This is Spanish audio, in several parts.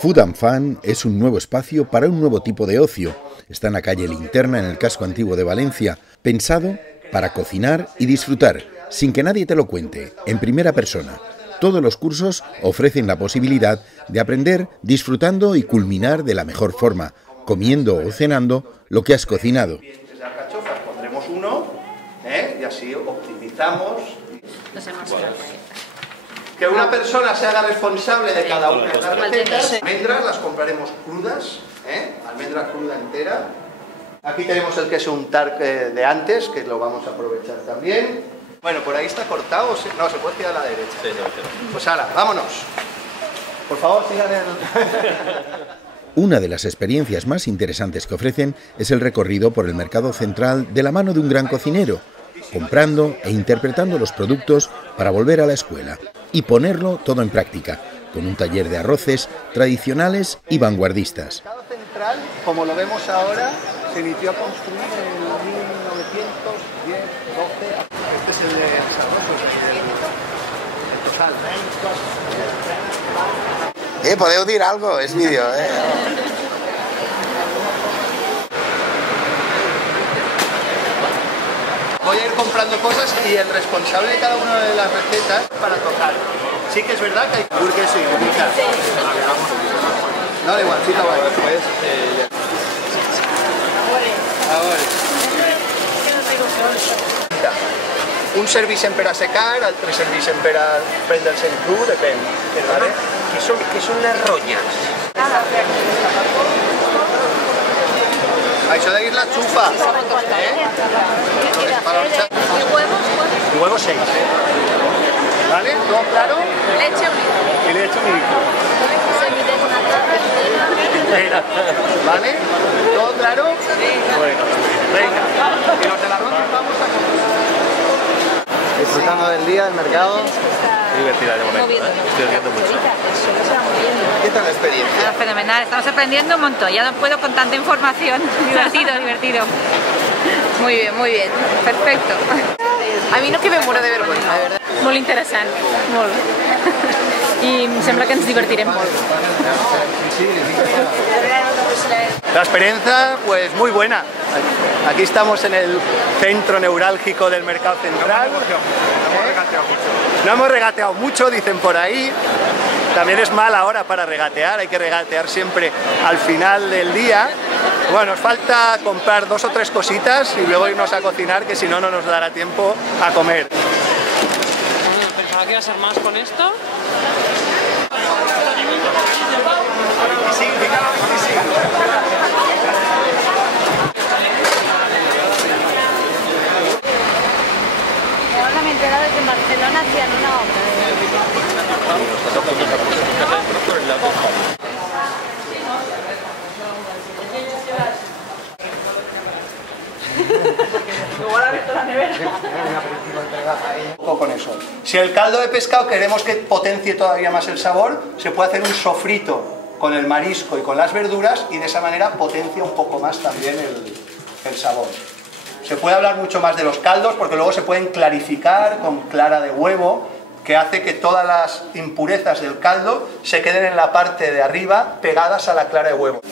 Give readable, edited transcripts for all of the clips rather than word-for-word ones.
Food and Fun es un nuevo espacio para un nuevo tipo de ocio. Está en la calle Linterna, en el casco antiguo de Valencia, pensado para cocinar y disfrutar, sin que nadie te lo cuente, en primera persona. Todos los cursos ofrecen la posibilidad de aprender disfrutando y culminar de la mejor forma, comiendo o cenando lo que has cocinado. De alcachofas pondremos uno, y así optimizamos. Que una persona se haga responsable de cada una de las recetas. Almendras las compraremos crudas, almendra cruda entera. Aquí tenemos el queso untar de antes, que lo vamos a aprovechar también. Bueno, por ahí está cortado, no, se puede girar a la derecha. Sí, pues ahora, vámonos. Por favor, sigan Una de las experiencias más interesantes que ofrecen es el recorrido por el mercado central de la mano de un gran cocinero, comprando e interpretando los productos para volver a la escuela y ponerlo todo en práctica, con un taller de arroces tradicionales y vanguardistas. El mercado central, como lo vemos ahora, se inició a construir en 1910, 12. Este es el de el tosal. Podeu dir algo, es vídeo, Voy a ir comprando cosas y el responsable de cada una de las recetas para tocar. Sí que es verdad que hay burgues y bonitas. No, da igual, sí, no, pues, ahora. Un servicen per a secar, altre servicen per a prendre'ls en cru, depèn. ¿Vale? ¿Qué son las roñas? Això de ir la xufa. ¿Y huevos 6? ¿Vale? ¿Todo claro? Leche Y leche un litro. ¿Vale? ¿Todo claro? Bueno, venga. Y los de la ronda vamos a comer. Disfrutando del día, del mercado. Divertida de momento, estoy riendo mucho. ¿Qué tal la experiencia? Fenomenal, estamos aprendiendo un montón, ya no puedo con tanta información. Divertido, divertido. Muy bien, perfecto. A mi no que me muero de vergüenza, de verdad. Molt interessant, molt. I em sembla que ens divertirem molt. La experiencia, pues muy buena. Aquí estamos en el centro neurálgico del mercado central. No hemos regateado mucho, dicen por ahí. También es mala hora para regatear, hay que regatear siempre al final del día. Bueno, nos falta comprar 2 o 3 cositas y luego irnos a cocinar, que si no, no nos dará tiempo a comer. Pensaba que iba a ser más con esto. Ahora me he enterado de que en Barcelona hacían una obra. Igual ha visto la nevera. Con eso. Si el caldo de pescado queremos que potencie todavía más el sabor, se puede hacer un sofrito con el marisco y con las verduras y de esa manera potencia un poco más también el sabor. Se puede hablar mucho más de los caldos porque luego se pueden clarificar con clara de huevo, que hace que todas las impurezas del caldo se queden en la parte de arriba pegadas a la clara de huevo.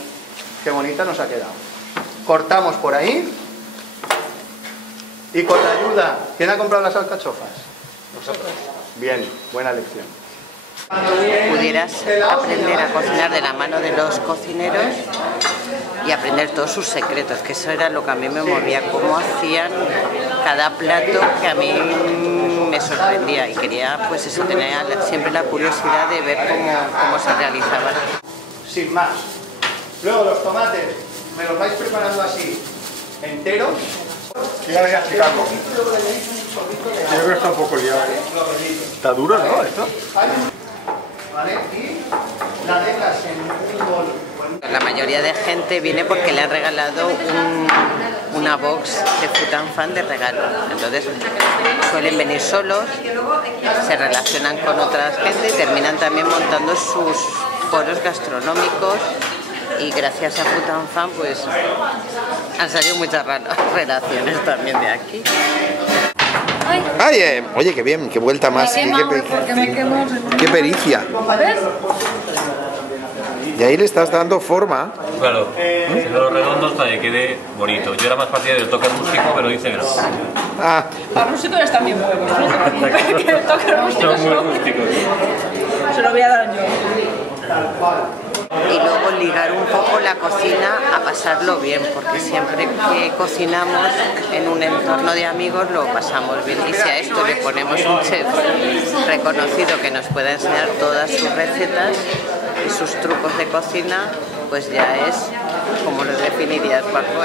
Qué bonita nos ha quedado. Cortamos por ahí y con la ayuda... ¿Quién ha comprado las alcachofas? Nosotros. Bien, buena lección. Pudieras aprender a cocinar de la mano de los cocineros y aprender todos sus secretos, que eso era lo que a mí me movía, cómo hacían cada plato, que a mí me sorprendía y quería pues eso, tener siempre la curiosidad de ver cómo se realizaban. Sin más. Luego los tomates me los vais preparando así, enteros. Ya voy a explicarlo. Yo creo que está un poco liado. Está duro, ¿no? Esto. ¿Vale? Y la dejas en un bol. La mayoría de gente viene porque le han regalado una box de Food and Fun de regalo. Entonces suelen venir solos, se relacionan con otra gente y terminan también montando sus foros gastronómicos. Y gracias a Food and Fun pues han salido muchas relaciones también de aquí. Ay, oye, qué bien, qué vuelta más. Qué pericia. Y ahí le estás dando forma. Claro, los redondos para que quede bonito. Yo era más partidario del toque rústico, pero dice que no. Ah, Los rústicos están bien huevos, ¿no? Que el toque rústico Son muy rústicos. se lo voy a dar yo. Y luego ligar un poco la cocina a pasarlo bien, porque siempre que cocinamos en un entorno de amigos lo pasamos bien. Y si a esto le ponemos un chef reconocido que nos pueda enseñar todas sus recetas y sus trucos de cocina, pues ya es, como lo definirías, Paco,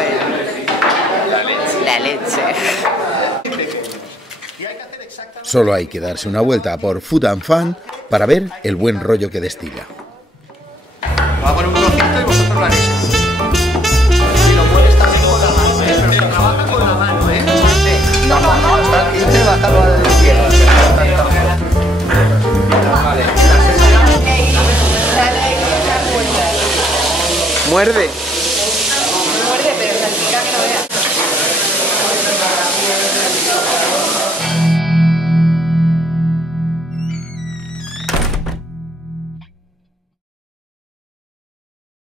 la leche. Solo hay que darse una vuelta por Food and Fun para ver el buen rollo que destila. Va a poner un trocito y vosotros lo haréis. Y lo mueves también con la mano, ¿eh? Pero se trabaja con la mano, ¿eh? No. Hasta 15 bájalo a la izquierda. Vale. muerde.